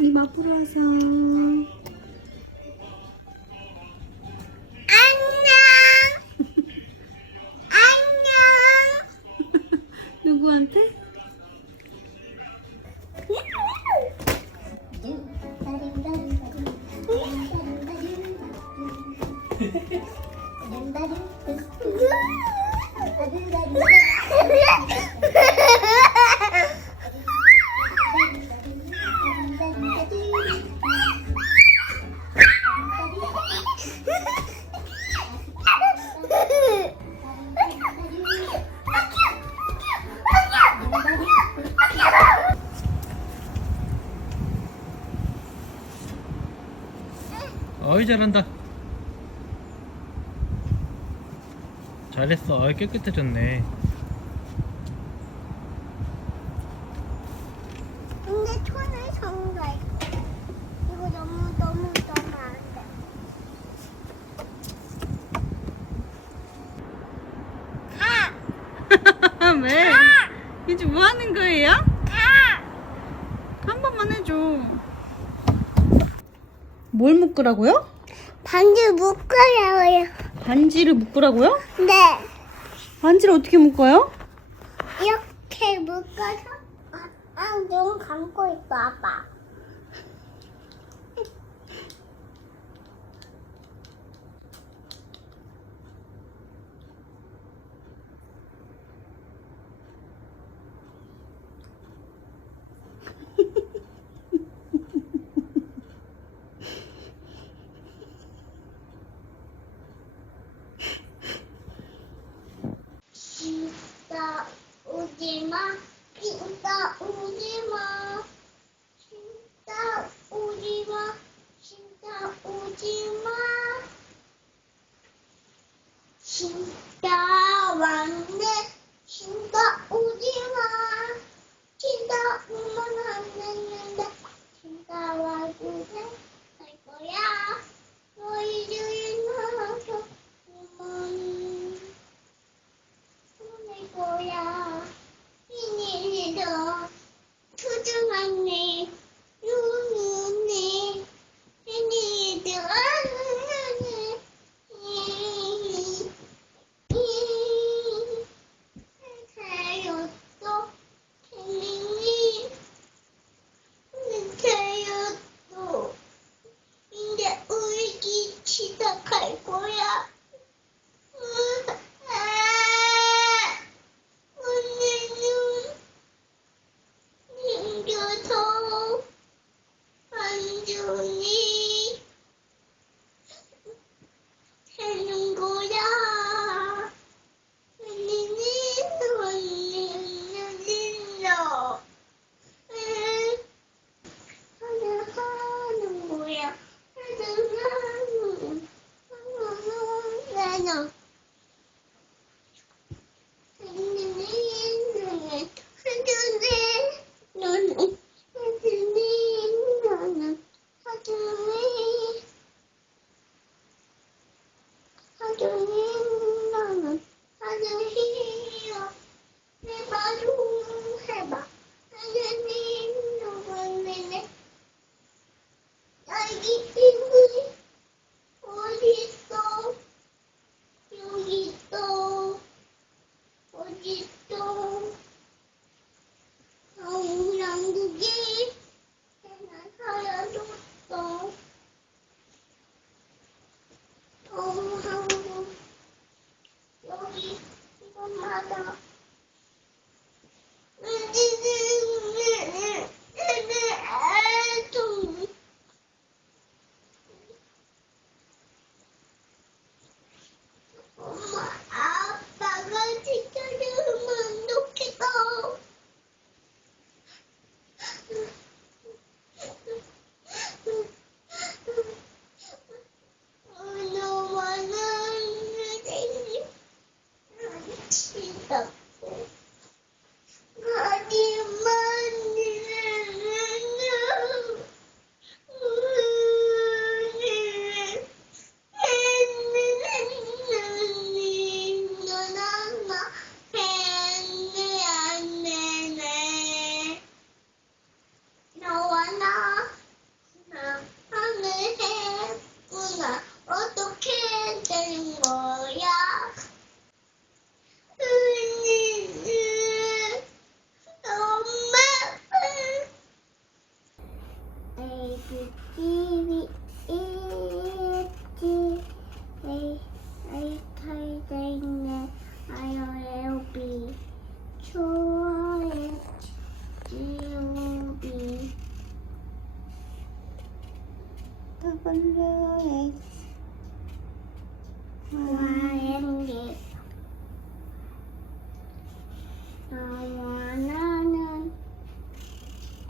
이마 풀어서. 어이 잘한다 잘했어 어이 깨끗해졌네 근데 천에 정가 이거 너무 너무 너무 안돼 왜? 이제 뭐 하는 거예요? 한 번만 해줘. 뭘 묶으라고요? 묶으라고요? 네. 반지를 어떻게 묶어요?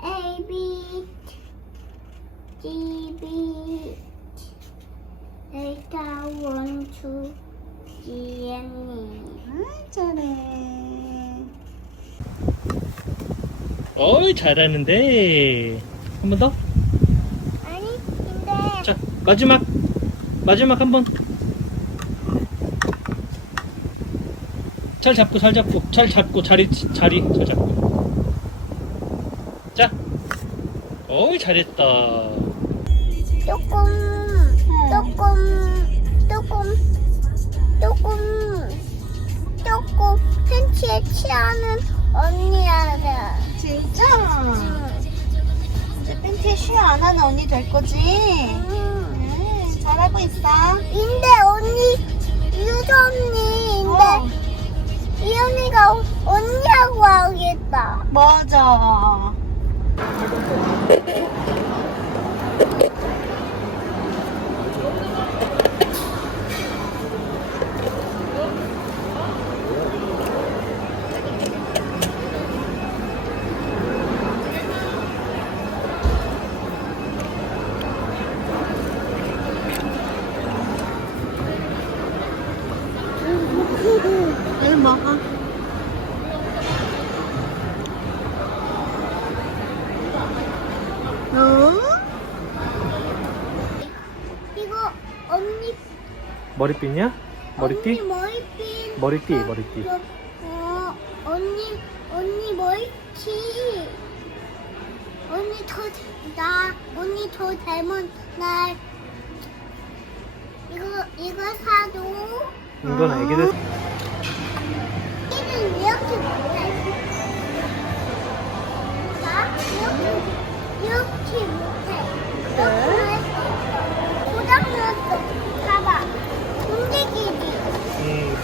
A B B 데이터 원투 아, 잘해. 어이 잘하는데 한 번 더? 아니 근데 자 마지막 마지막 한 번. 잘 잡고 잘 잡고 잘 잡고 자리 자리 잘 잡고. 자. 어이 잘했다. 조금 조금 조금 조금 조금 팬츠에 취하는 언니야. 진짜? 응. 이제 팬티에 쉬안 하는 언니 될 거지? 응. 응, 잘하고 있어. 근데 언니 유주 언니인데 어. 이 언니가 언니하고 하겠다. 맞아. 머리핀이야? 언니 머리핀. 머리띠, 어, 머리띠. 어, 어, 언니 언니 머리띠. 언니 더나 언니 더 닮은 날 이거 이거 사줘. 이건 애기들 얘는 이렇게 못해. 나 이렇게 이렇게 못해. 이렇게 할수 고장났어. 봐봐. 움직이지.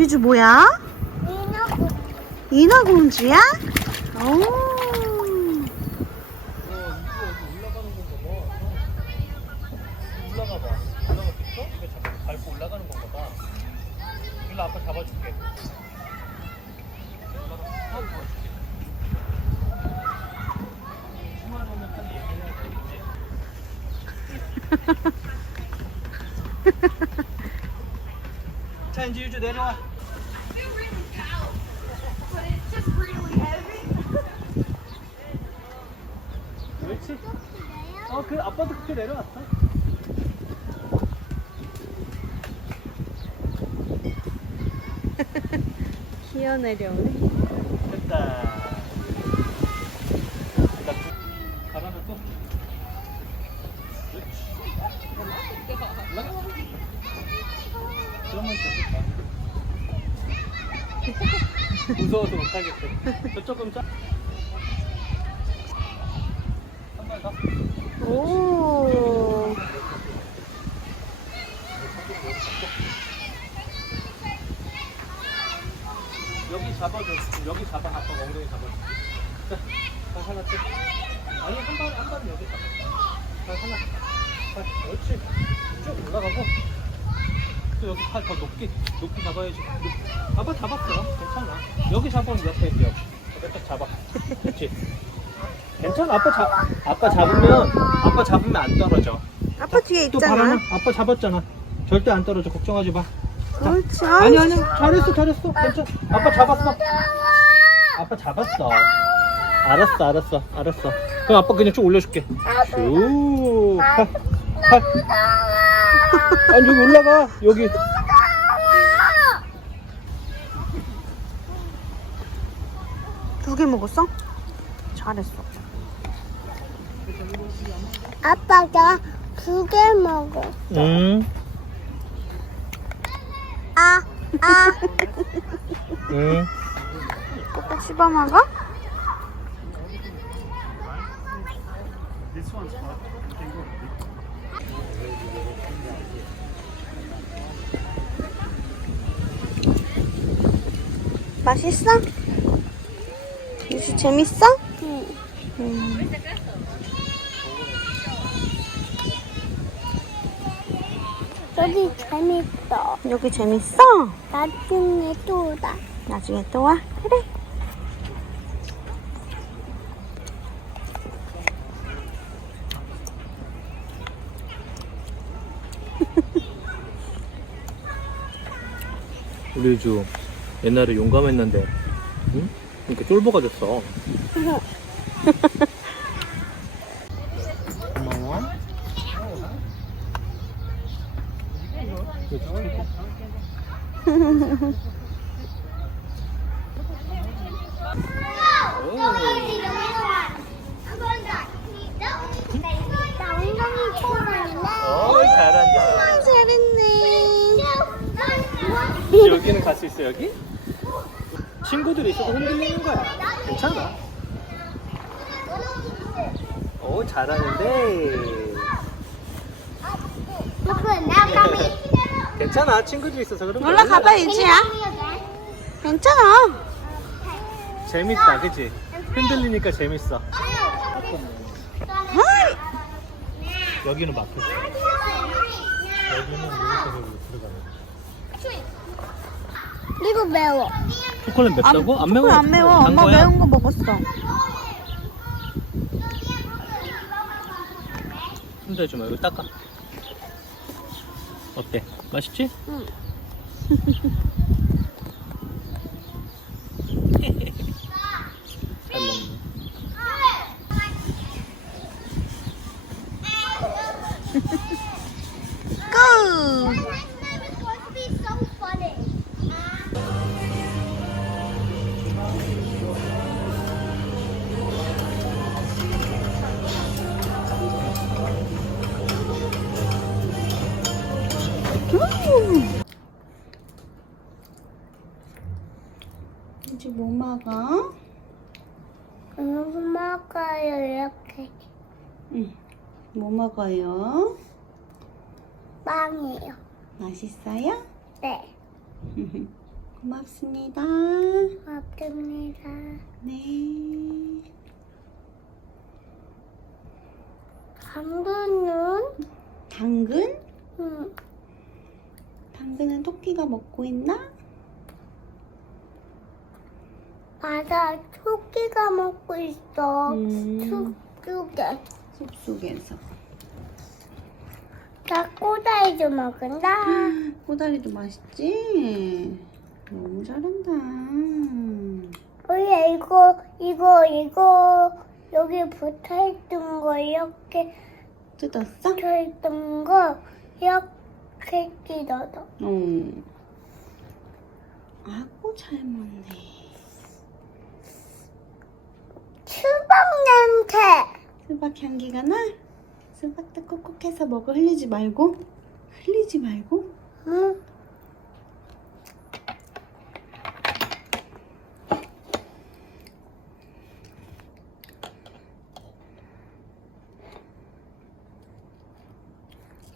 유주 뭐야? 이놈 인어공주야? 오. 올라가 봐. 올라가 있어? 이거 잡, 밟고 올라가는 건가 봐. 일로 아빠 잡아줄게. 올라가. 아, 잡아줄게. 수많으면 빨리 얘기해야 되겠지. 자 이제 유주 내려와. 그렇지. 어, 그 아빠도 그렇게 내려왔어. 기어 내려오네. 됐다. 또. 무서워서 못하겠대. 저쪽은 짜. 한번 더. 오. 여기 잡아줘. 여기 잡아. 아빠 엉덩이 잡아. 자, 자 하나 더. 아니 한 번, 한 번 여기 잡아. 자 하나. 자, 옳지. 쭉 올라가고. 또 여기 팔 더 높게, 높이 잡아야지. 높- 아빠 잡았어. 괜찮아. 여기 잡으면 옆에 여기. 딱 잡아. 그렇지. 괜찮아 아빠 잡 아빠 잡으면 아빠 잡으면 안 떨어져 아빠 뒤에 또 있잖아. 바나나 아빠 잡았잖아 절대 안 떨어져 걱정하지 마 옳지. 아니 아니 잘했어 잘했어 괜찮아 아빠 잡았어 아빠 잡았어 알았어 알았어 알았어 그럼 아빠 그냥 쭉 올려줄게 슈팔 팔. 아니 여기 올라가 여기 개 먹었어? 잘했어. 아빠가 두개 먹어. 응 아, 아. 응. 꼭꼭 씹어 먹어? 맛있어? 유수 재밌어? 음. 여기 재밌어. 여기 재밌어? 나중에 또 오다. 나중에 또 와. 그래. 우리 주 옛날에 용감했는데 응? 이렇게 쫄보가졌어 고마워 좋아하는데. 어이 잘한다 잘했네. 여기는 갈 수 있어 여기? 친구들이 있어서 흔들리는 거야. 괜찮아. 오 잘하는데. 괜찮아. 친구들이 있어서 그런 거야. 올라가봐 유지야. 괜찮아. 재밌다 그치? 흔들리니까 재밌어. 헐. 여기는 막혔어 여기는 여기서 여기 들어가는 이거 매워. 초콜릿 맵다고? 안, 매워 안 매워. 단 엄마 거야? 매운 거 먹었어. 흔들지 마 이거 닦아 어때? 맛있지? 응. 이제 뭐 먹어? 이거 먹어요 이렇게 응. 뭐 먹어요? 빵이에요. 맛있어요? 네, 고맙습니다. 맞습니다. 네. 당근은 당근? 음, 당근은 토끼가 먹고 있나? 맞아 토끼가 먹고 있어. 음. 쑥쑥에 숲 속에서. 나 꼬다리도 먹은다. 꼬다리도 맛있지? 너무 잘한다. 우리 이거 이거 이거 여기 붙어 있던 거 이렇게 뜯었어? 붙어 있던 거 이렇게 뜯어서 어. 아고 잘 먹네. 수박 냄새. 수박 향기가 나? 수박도 꼭꼭해서 먹어. 흘리지 말고. 흘리지 말고. 응.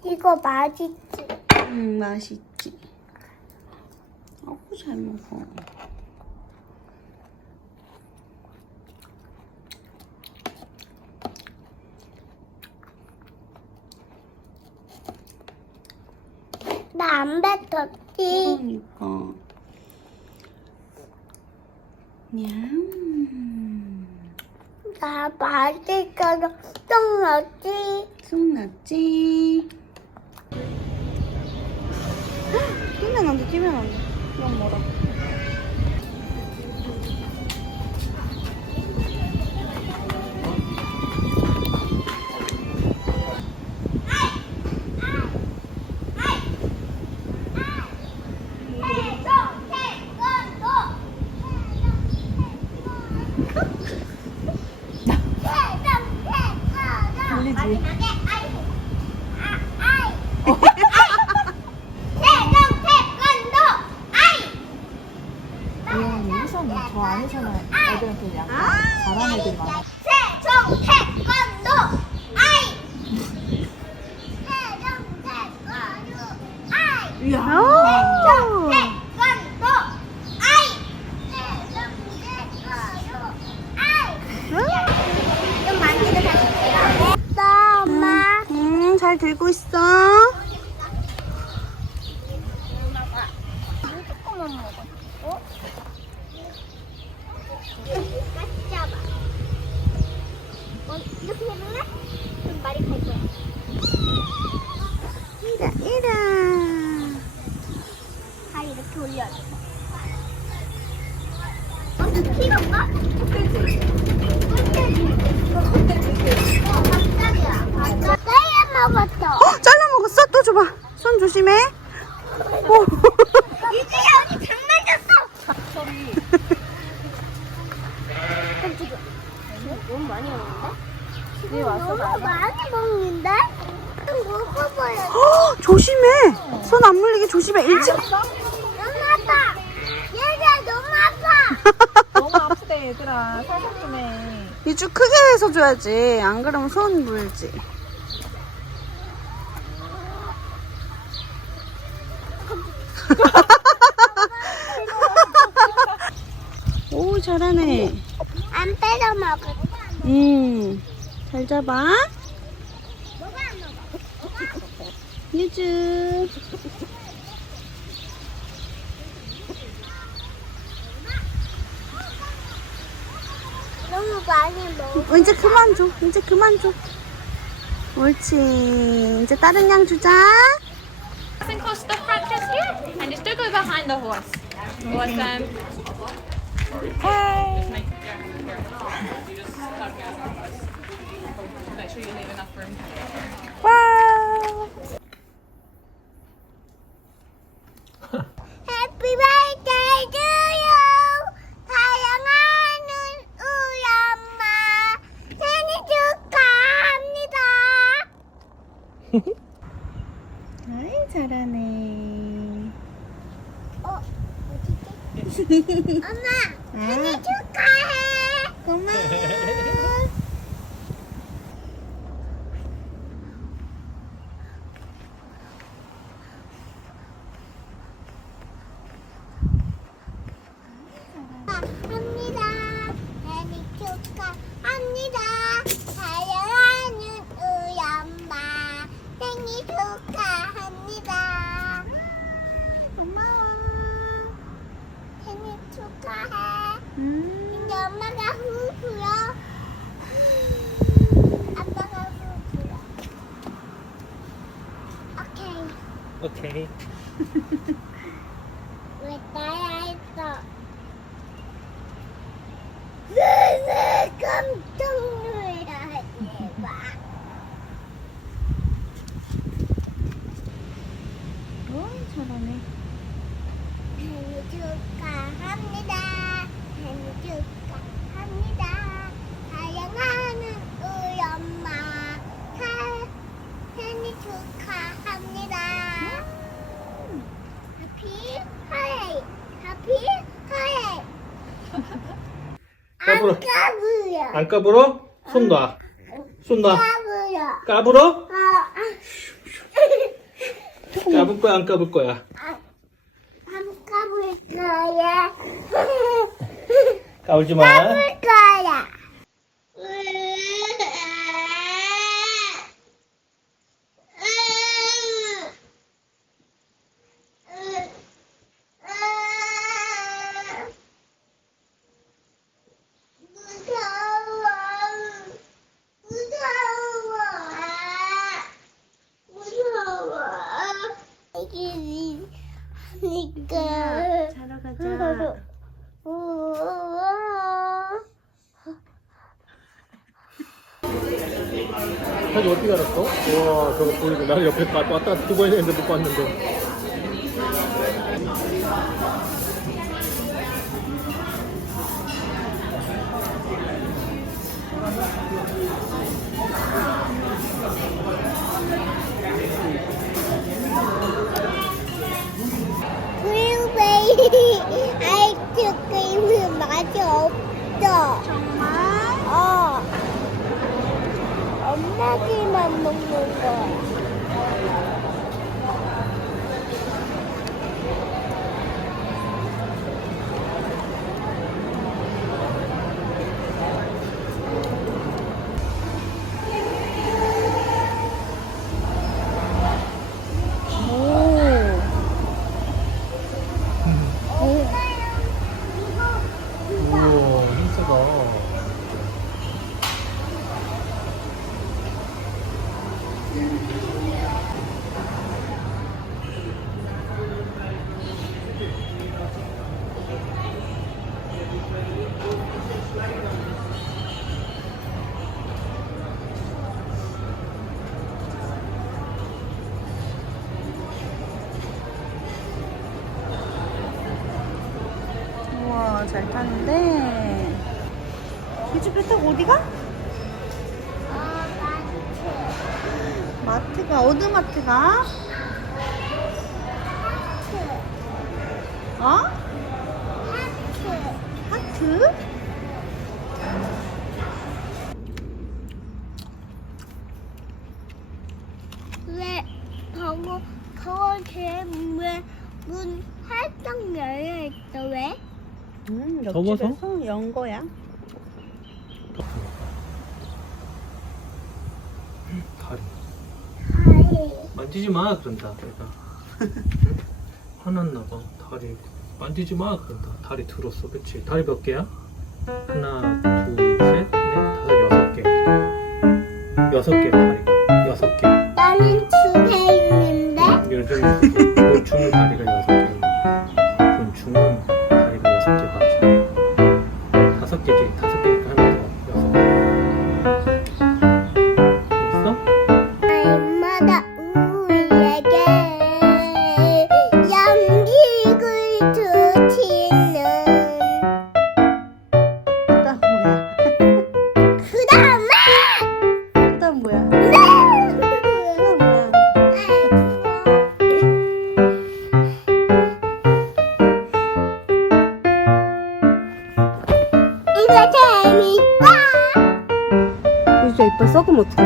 이거 맛있지? 음, 맛있지. 아고 잘 먹어. 나 안 뱉었지? 그러니까. 냠. 나 맛있어서 똥 넣지. 쑥 넣지. 뛰면 안 돼, 뛰면 안 돼. 너무 멀어. 어. 흑돼지. 흑돼지. 어, 깜짝이야. 깜짝이야 먹었어. 어, 잘라 먹었어? 또 줘봐. 손 조심해. 오. 이제 여기 장난쳤어. 소리. 깜짝이야. 너무 많이 먹는데? 얘 왔어, 너무. 많이 먹는데? 좀 먹어봐야지. 어, 조심해. 손 안 물리게 조심해. 일찍. 너무 아파. 얘들아 너무 아파. 얘들아. 살살 좀 해. 이주 크게 해서 줘야지. 안 그러면 손 물지. 오, 잘하네. 안 빼서 먹을. 음, 잘 잡아. 유주. 너무 많이 먹어. 어, 이제 그만 줘. 이제 그만 줘. 옳지. 이제 다른 양 주자. and cross the front just here and just don't go behind the horse. Awesome. Hi. Make, make sure you leave enough room. 와. Happy birthday to you. 사랑하는 우리 엄마 생일 축하합니다. 아이, 잘하네. 어, 어디지? 엄마 생일 축하해. 고마워. 합니다. 생일 축하합니다. 사랑하는 우리 엄마 생일 축하합니다. 고마워. 생일 축하해. 음. 이제 엄마가 후 불어. 아빠가 후 불어. 오케이. 오케이. 왜따라했어? 으으, 깜짝 놀라지 마. 오, 잘하네. 생일 축하합니다. 생일 축하합니다. 사랑하는 우리 엄마. 사, 생일 축하합니다. 해피 하이. 해피 하이. 까불어. 안 까불어. 안 까불어? 손 놔. 손 놔. 까불어. 까불어? 아, 아. 까불 거야, 안 까불 거야? 안 까불 거야. 까불지 마. 까불 거야. 무서워. 자러 가자. 사진 어떻게 알았어? 와 저거 보이고 나는 옆에 왔다 갔다 두번 했는데 못 봤는데 왜문 활짝 열려 있어 왜? 음, 접어서? 옆집에서 연 거야. 다리 아이. 만지지 마 그런다 내가 화났나 봐 다리 만지지 마 그런다 다리 들었어 그치 다리 몇 개야? 하나 둘셋넷 다섯 여섯 개 여섯 개 다리 요즘 그 중은 다리가 그 진